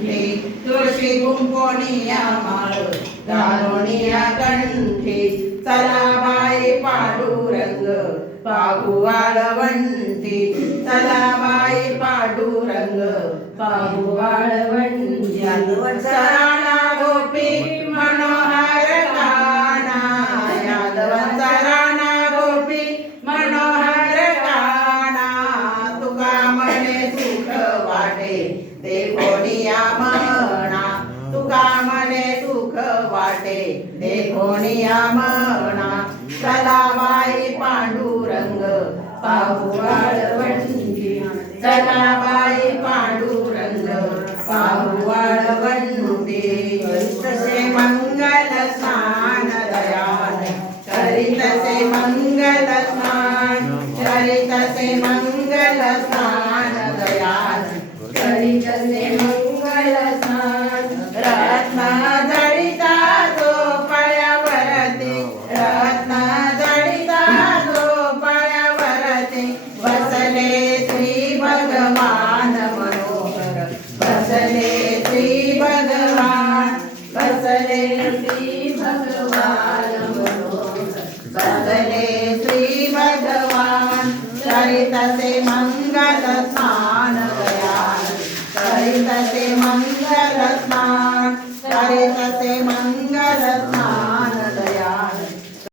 कंठी तुळशी कुंकोनिया माळ घालोनिया कंठी चला बाई पांडुरंग पाहू वाळवंटी चला बाई पांडुरंग पाहू वाळवंटी यादवांचा गोपी मनोहर गाणा यादवांचा राणा गोपी मनोहर गाणा तुका मने सुख वाटे ते कोणिया म्हणा तुका मने सुख वाटे ते कोणिया म्हणा चला बाई पांडुरंग पाहू वाळवंटी चला बाई पांडुरंग पाहू वाळवंटी तसे मंगल स्नान दयाल करीतसे मंगल स्नान करीतसे मंगल स्नान दयाल करीतसे मंगल स्नान रत्न जडिता तो पळ्यावरती रत्न जडिता तो पळ्यावरती बसले श्री भगवान मनोहर बसले श्री भगवान बसले श्री भगवान मनोहर बसले श्री भगवान चरितसे मंगल